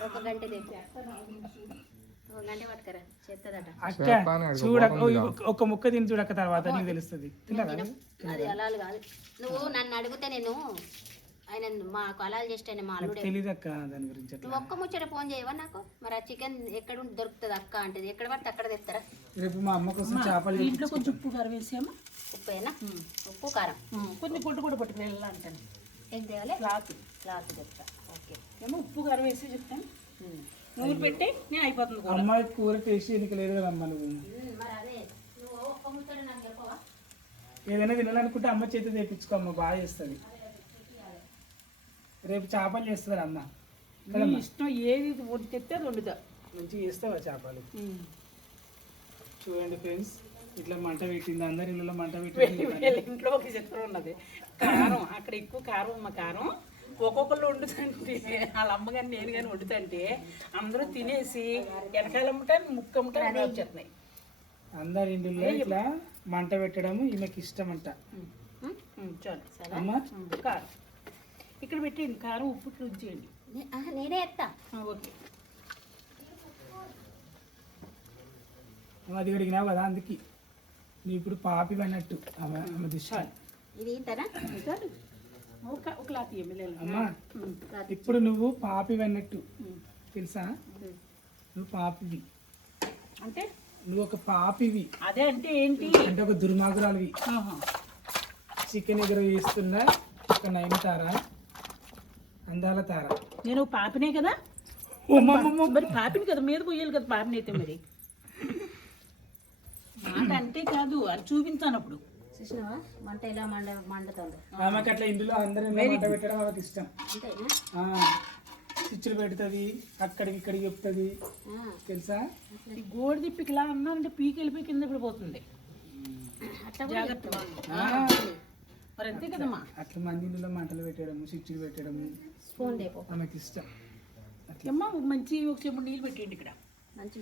ఒక గంట ఒక గంట పట్టుకరా చేస్తుందట అక్క. ఒక- ముక్క తిని చూడక తర్వాత నీకు తెలుస్తుంది. అది అలాలు కాదు. నువ్వు నన్ను అడిగితే నేను ఆయన మాకు అలాలు చేస్తే మా అల్లుడే. తెలియదు అక్క దాని గురించి నువ్వు ఒక్క ముచ్చట ఫోన్ చేయవా నాకు? మరి ఆ చికెన్ ఎక్కడ దొరుకుతుంది అక్క అంటే ఎక్కడ పడితే అక్కడ తెస్తారా రేపు మా అమ్మ కోసం చేపలు ఇంట్లో కొంచెం ఉప్పు కారం వేసామా ఉప్పేనా? ఉప్పు కారం. కొంచెం పొట్టు కూడా పట్టుకుని వెళ్ళాలంటాను ఏం చేయాలి? క్లాత్. క్లాత్ చెప్తా. ఏమో ఉప్పు కారం వేసి చెప్తాను నూనె పెట్టి నేను అయిపోతుంది అమ్మాయి కూర టేస్ట్ ఎన్నిక లేదు కదా అమ్మ నువ్వు. ఏదైనా తినాలనుకుంటే అమ్మ చేతి తెప్పించుకో అమ్మ బాగా చేస్తుంది. రేపు చేపలు చేస్తుంది అమ్మ. ఇష్టం ఏది వండి తెస్తే అది వండుతా. మంచిగా చేస్తావా చేపలు? చూడండి ఫ్రెండ్స్ ఇట్లా మంట పెట్టింది అందరి ఇళ్ళలో మంట పెట్టింది. ఇంట్లో ఒక చిత్రం ఉన్నది. కారం అక్కడ ఎక్కువ కారం అమ్మ కారం. ఒక్కొక్కళ్ళు వండుతంటే వాళ్ళ అమ్మ కానీ నేను కానీ వండుతంటే అందరూ తినేసి వెనకాల అమ్మటా ముక్క అమ్మటా అన్నీ వచ్చేస్తున్నాయి అందరి ఇంటిలో ఇట్లా మంట పెట్టడం ఈమెకి ఇష్టం అంట చాలు. అమ్మ? కారం. ఇక్కడ పెట్టండి కారం ఉప్పు నే- ఆహా, నేనే ఎత్తా. ఓకే. అది అడిగినావు కదా అందుకే. నీ ఇప్పుడు పాపి అన్నట్టు ఆమె దిష్టి. ఇది ఇంతనా అమ్మా ఇప్పుడు నువ్వు పాపి అన్నట్టు. తెలుసా? నువ్వు పాపివి. అంటే? నువ్వు ఒక పాపివి. అదే అంటే ఏంటి? అంటే ఒక దుర్మార్గురాలివి. ఆహా. చికెన్ ఎదురు వేస్తున్నా ఒక నయన తార అందాల తార. నేను పాపినే కదా? మరి పాపిని కదా మీద పోయాలి కదా పాపిని అయితే మరి? మాట అంటే కాదు అది చూపించాను అప్పుడు. చూసినావా? మంట ఎలా మండ మండుతుందో. ఆమెకి అట్లా ఇందులో అందరం మంట పెట్టడం ఆమెకి ఇష్టం. స్విచ్లు పెడుతుంది అక్కడికి ఇక్కడికి చెప్తుంది. తెలుసా? గోడి తిప్పికి ఇలా అన్నారంటే పీకి వెళ్ళిపోయి కింద పడిపోతుంది జాగ్రత్త మరి అంతే కదమ్మా. అట్లా మంది ఇందులో మంటలు పెట్టడము స్విచ్లు పెట్టడము. స్పూన్ ఆమెకి ఇష్టం. అమ్మా మంచి ఒక చెంబు నీళ్ళు పెట్టండి ఇక్కడ. మంచి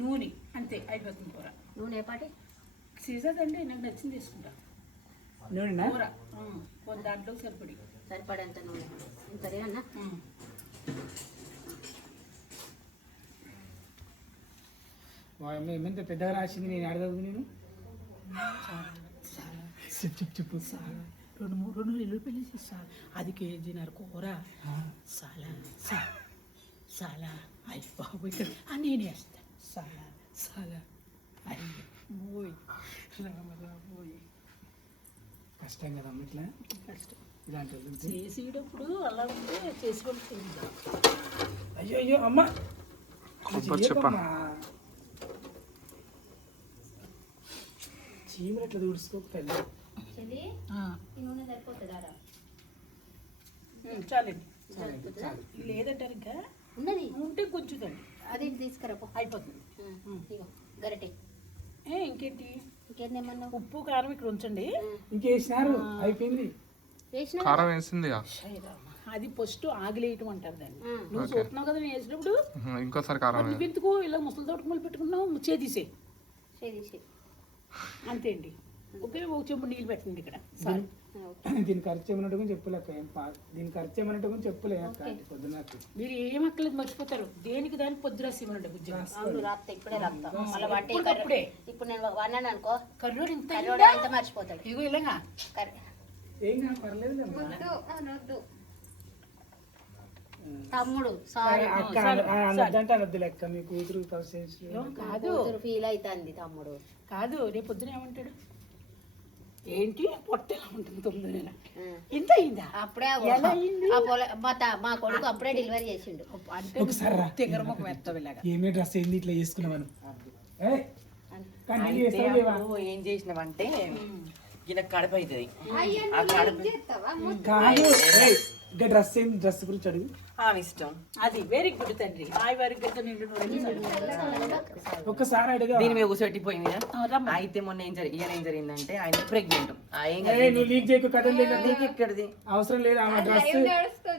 నూనె. అంతే అయిపోతుంది కూర. నూనె ఏపాటి సీజన్ అండి నాకు నచ్చింది తీసుకుంటా. నూనెనా? కూర. కొన్ని దాంట్లో సరిపడి. సరిపడేంత నూనె. ఇంతనే ఏమంత పెద్దగా రాసింది నేను ఆడదవు నేను? చెప్పు చెప్పు చెప్పు రెండు మూడు రెండు ఇల్లు పెళ్ళి చేస్తారు అది కేజీన్నర కూర. చాలా సా చాలా అయ్యి బాబోయ్ ఇక్కడ. నేను వేస్తా. చాలా చాలా అయ్యి. పోయి రామరాబోయ్ కష్టం కదమ్మ ఇట్లా? కష్టం. ఇలాంటి. చేసేటప్పుడు అలా ఉంటే చేసి అయ్యో అయ్యో అమ్మ. చెయ్యకమ్మా. చీమలు ఎట్లా దూడుచుకోకు తల్లి? చాలండి. చాలు, చాలు. లేదంటారు ఇంకా? ఉన్నది. ఉంటే కొంచెం అది తీసుకురాపో అయిపోతుంది. ఇగో గరిటె. ఇంకేంటి? ఇంకేందేమన్నావు ఉప్పు కారం ఇక్కడ ఉంచండి. ఇంకేసినారు? అయిపోయింది. కారం వేసిందిగా అది ఫస్ట్ ఆగిలేయటం అంటారు దాన్ని. నువ్వు చూస్తున్నావు కదా నేను వేసినప్పుడు? ఇంకోసారి కారం వేయాలి. నువ్వెందుకు ఇలా ముసలి తోటకుమలు పెట్టుకున్నావు చేదీసే చేసి అంతే అండి ఒకే ఒక చెంబు నీళ్ళు పెట్టండి ఇక్కడ. సారీ. దీని ఖర్చు ఏమన్నట్టు కూడా చెప్పులేక ఏం పా దీని ఖర్చు ఏమన్నట్టు కూడా చెప్పులే అక్క. పొద్దున మీరు ఏం అక్కలేదు మర్చిపోతారు. దేనికి దానికి పొద్దు రాసి ఇవ్వనండి బుజ్జి? అవును రాత్త ఇప్పుడే రాత్తా. మళ్ళీ వాటి ఇప్పుడు. ఇప్పుడు నేను వన్నాను అనుకో. కర్రోడు ఇంత కర్రోడు అంత మర్చిపోతాడు? ఇగో ఇలాగా. ఏం కాదు పర్లేదు వద్దు. అనొద్దు తమ్ముడు సారీ. అక్క అనొద్దంటే అనొద్దు లెక్క మీ కూతురు కాదు. ఫీల్ అవుతుంది తమ్ముడు. కాదు రేపు పొద్దున ఏమంటాడు? ఏంటి? పొట్ట ఎలా ఉంటుంది తొమ్మిది నెల. ఇంత అయిందా? అప్పుడే ఆ ఆ పొల మా తా- మా కొడుకు అప్పుడే డెలివరీ చేసిండు. అంటే ఒకసారి రా. తింగరముఖం ఎత్తావు ఇలాగా. ఏమే డ్రెస్ ఏంది ఇట్లా చేసుకున్నావను ఏయ్, అని. కానీ అయితే చేస్తావు లేవా? అప్పుడు ఏం చేసినావంటే ఇలా కడప అవుతుంది ఆ కడప? కాదు. ఏయ్, ఇంకా డ్రెస్ ఏంది? డ్రెస్ గురించి అడుగు. ఆమె ఇష్టం అది వెరీ గుడ్ తండ్రి. హాయ్ వారి గత నిండు ఒక్కసారి అడుగు. దీని మీద కూర్చోబెట్టిపోయింది రమ్మ అయితే మొన్న ఏం జరిగి ఇయర్ ఏం జరిగిందంటే ఆయన ప్రెగ్నెంట్ ఇక్కడిది? అవసరం లేదు ఆమె డ్రెస్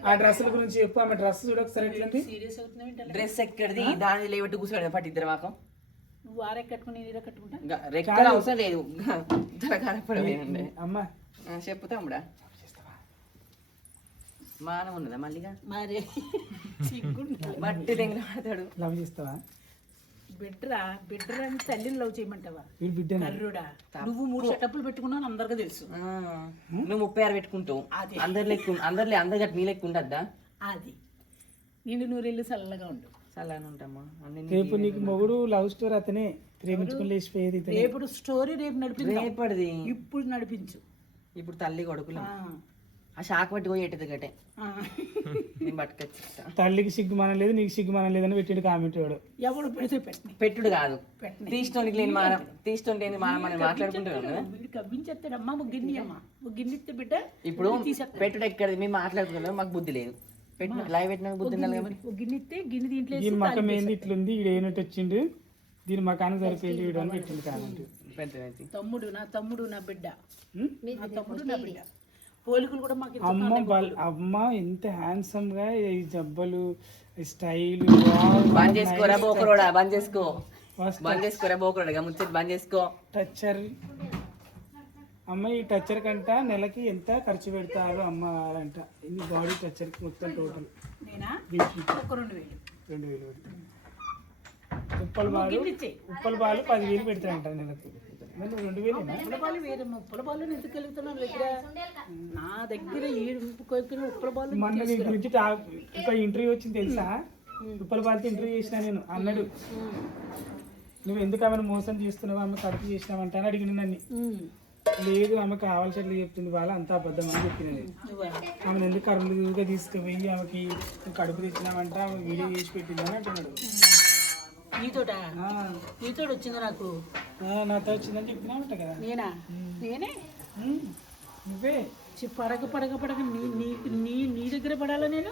ఆ డ్రెస్సుల గురించి చెప్పు ఆమె డ్రెస్ చూడ ఒకసారి ఎట్లండి సీరియస్ అవుతున్నావు ఏంటలా డ్రెస్ ఎక్కడిది? దాని లేబట్టి కూర్చోబెడదా పట్టిద్దరు మాకు నువ్వు వారే కట్టుకుని కట్టుకుంటా? రెక్కలు అవసరం లేదు. అమ్మ. చెప్తా మానం ఉన్నదా మళ్ళీగా మరి బట్టి దగ్గర పడతాడు లవ్ చేస్తావా? బిడ్డరా బిడ్డరా అని తల్లిని లవ్ చేయమంటావా? వీడు బిడ్డనా. కర్రుడా. నువ్వు మూడు సెటప్లు పెట్టుకున్నావు అందరికీ తెలుసు. ఆ, నువ్వు ముప్పై ఆరు పెట్టుకుంటావు. అదే. అందరు లెక్క అందరిలే అందరు గట్టి నీ లెక్క ఉండద్దా? అది. నిండు నూరెళ్ళు చల్లగా ఉండు. చల్లగానే ఉంటామా? రేపు నీకు మొగుడు లవ్ స్టోరీ అతనే. ప్రేమించుకుని లేచిపోయేది రేపు స్టోరీ రేపు నడిపించు రేపటిది. ఇప్పుడు నడిపించు. ఇప్పుడు తల్లి కొడుకులు. ఆ, షాక్ పట్టి పోయి ఎట్టదు గటే. నేను తల్లికి సిగ్గుమానం లేదు నీకు సిగ్గుమానం లేదని పెట్టిండు కామెంట్ వాడు. ఎవడు పెడితే పెట్టని. పెట్టుడు కాదు. తీసుకోనికి లేని మానం తీసుకోండి లేని మానం మనం మాట్లాడుకుంటున్నాం కదా. ఒక గిన్నె అమ్మ ఒక గిన్నె ఇస్తే బిడ్డ ఇప్పుడు పెట్టుడు ఎక్కడిది? మేము మాట్లాడుతున్నాం మాకు బుద్ధి లేదు. పెట్టిన లైవ్ బుద్ధి ఉండాలి ఒక గిన్నె ఇస్తే గిన్నె దీంట్లో దీని మకం ఏంది ఇట్లుంది ఈడు ఏనట్టు వచ్చిండు దీని మకానికి సరిపోయింది వీడు అని కామెంట్. తమ్ముడు నా తమ్ముడు నా బిడ్డ? నా తమ్ముడు నా బిడ్డ. పోలికలు కూడా మాకు అమ్మ అమ్మ ఎంత హ్యాండ్సమ్గా ఈ జబ్బలు ఈ స్టైల్ బంద్ చేసుకోరా బోకరోడా బంద్ చేసుకో. బంద్ చేసుకోరా బోకరోడా ముచ్చటి బంద్ చేసుకో. టచ్చర్ అమ్మ ఈ టచ్చర్ కంట నెలకి ఎంత ఖర్చు పెడతారు అమ్మ అంట ఇన్ని బాడీ టచ్చర్ మొత్తం టోటల్ రెండు వేలు. పెడతారు. ఉప్పల బాలు ఉప్పల బాలు పదివేలు పెడతారంట నెలకి. ఉప్పుల వేరే ఉప్పుల బాలు ఎందుకు వెళ్తున్నాను దగ్గర? నా దగ్గర ఏడు కొడుకులు ఉప్పుల బాలు మొన్న నీ గురించి ఒక ఇంటర్వ్యూ వచ్చింది తెలుసా? ఉప్పల బాలతో ఇంటర్వ్యూ చేసిన నేను అన్నాడు. నువ్వు ఎందుకు ఆమెను మోసం చేస్తున్నావు? ఆమె కడుపు చేసినావంట అని అడిగిన నన్ను. లేదు ఆమె కావాల్సినట్లు చెప్తుంది. వాళ్ళ అంతా అబద్ధం అని చెప్పిన నేను ఆమెను ఎందుకు కరువులుగా తీసుకుపోయి ఆమెకి కడుపు తెచ్చినావంట ఆమె వీడియో చేసి పెట్టింది అని అంటున్నాడు. నీతోట? ఆ, నీతోటి వచ్చింది నాకు? ఆ, నాతో వచ్చిందని చెప్పినావంట కదా. నేనా? నేనే? నువ్వే. చి పడక పడక పడక. నీ నీ నీ నీ దగ్గర పడాలా నేను?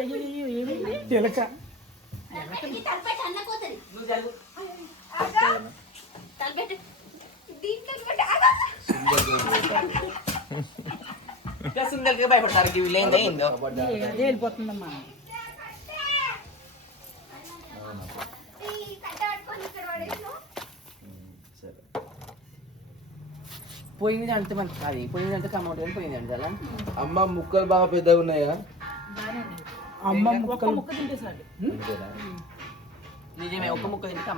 అయ్యో ఏమైంది? చిలక తలపెట్టి సుందరగా భయపడతారు వీళ్ళు ఏందో ఏందో వెళ్ళిపోతుందమ్మా పోయింది అంత మంచి అది పోయింది అంత కమౌట్ కానీ పోయింది అంట అలా అమ్మ ముక్కలు బాగా పెద్దగా ఉన్నాయా. అమ్మ ముక్కలు ముక్క అంతేనా? నిజమే ఒక్క ముక్క ఇంకా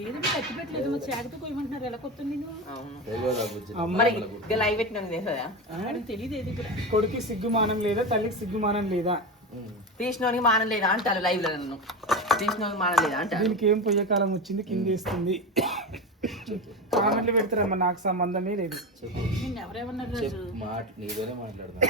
ఏది పెట్టలేదు కొయ్యమంటున్నారు ఎలా అవును. మరి ఇంకా లైవ్ పెట్టినాను తెలుసా? వాడికి తెలియదు ఏది కూడా. కొడుకు సిగ్గుమానం లేదా తల్లికి సిగ్గుమానం లేదా. తీసినోనికి మానం లేదా అంటారు లైవ్లో నన్ను. తీసినోనికి మానం లేదా అంటారు? దీనికి ఏం పొయ్యకాలం వచ్చింది కింద వేస్తుంది. కామెంట్లు పెడతారమ్మా నాకు సంబంధమే లేదు. నిన్ను ఎవరేమన్నారు రాజు? మాట నీతోనే మాట్లాడదాం.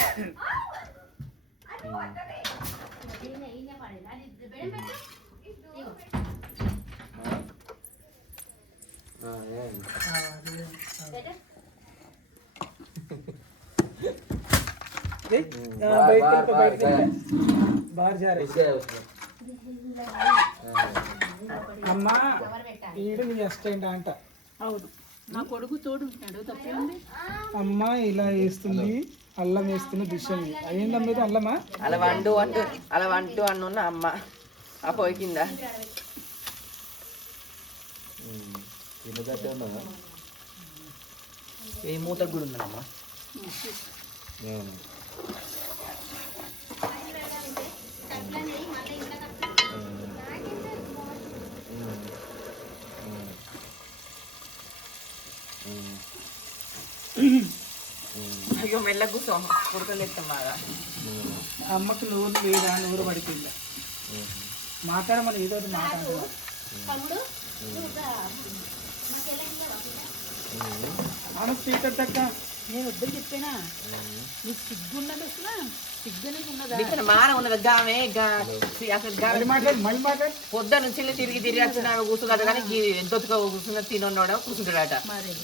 అమ్మా ఈడు నీ అసిస్టెంట్ అంట అవును. నా కొడుకు తోడు ఉంటాడు తప్పేంది అమ్మ ఇలా వేస్తుంది అల్లం వేస్తున్న. అదేంటమ్మా ఇది అల్లమా? అలా వండు అంటూ అలా వంటు అన్నున్న అమ్మ. ఆ పొయ్యి కింద ఏ మూత కూడా అవును. అయ్యో మెల్ల కూర్చో కొడుకుని తెస్తాం బాగా. అమ్మకి నోరు లేదా నోరు పడిపోయిందా? మాట్లాడమని ఏదో ఒకటి మాట్లాడు. ఆమె స్పీకర్ తక్క నేను వద్దని చెప్పానా. నీకు సిగ్గు ఉన్నది అసలు పొద్దు నుంచి తిరిగి తిరిగి వచ్చిన కూర్చున్నాడు కానీ ఎంతొత్తుగా కూర్చున్న తినన్నాడు కూర్చుంటాడట. మరి?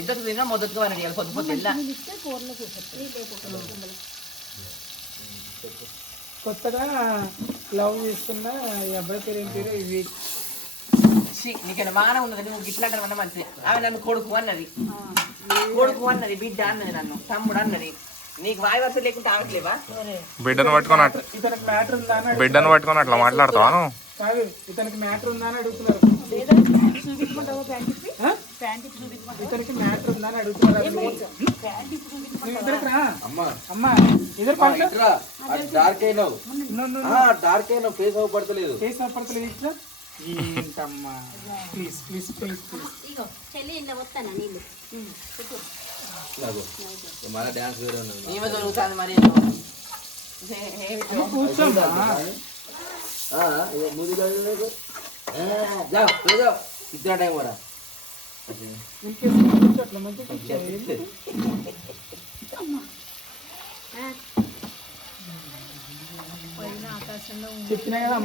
ఎంతొత్తు తిన్నా మొదటిగా పొద్దు పొద్దు వెళ్ళా నేను ఇస్తే కూరలో కూర్చోండి కొత్తగా లవ్ చేస్తున్న ఈ అబ్బాయి పేరు ఏం పేరు? ఇది. నీకు మాన ఉన్నది? నువ్వు ఇట్లా అంటావు మంచిది. ఆమె నన్ను కొడుకు అన్నది. కొడుకు అన్నది బిడ్డ అన్నది నన్ను తమ్ముడు అన్నది. నీకు వాయి వరుస లేకుంటే ఆమెట్లేవా బిడ్డను పట్టుకొని అట్లా. ఇతనికి మ్యాటర్ ఉందా అని బిడ్డను పట్టుకొని అట్లా మాట్లాడతావా నువ్వు? కాదు ఇతనికి మ్యాటర్ ఉందా అని అడుగుతున్నారు. ఇతనికి మ్యాటర్ ఉందని అడుగుతున్నారు? ఇద్దరికి రా. అమ్మా. అమ్మా ఇద్దరు అమ్మా, పట్ల ఇట్రా. అది డార్క్ అయినావు. ఆ, డార్క్ అయినావు. ఫేస్ అవ్వబడతలేదు ఫేస్ అప్పడతలేదు ఇట్లా? ఏంటమ్మా? ప్లీజ్ ప్లీజ్ మన డాన్స్ వేరే ఉన్నది. దొరుకుతుంది మరి కూర్చోమ్మా. ఇద్దరు టైం కూడా అట్లా మంచిగా కూర్చో చెప్పినా కదా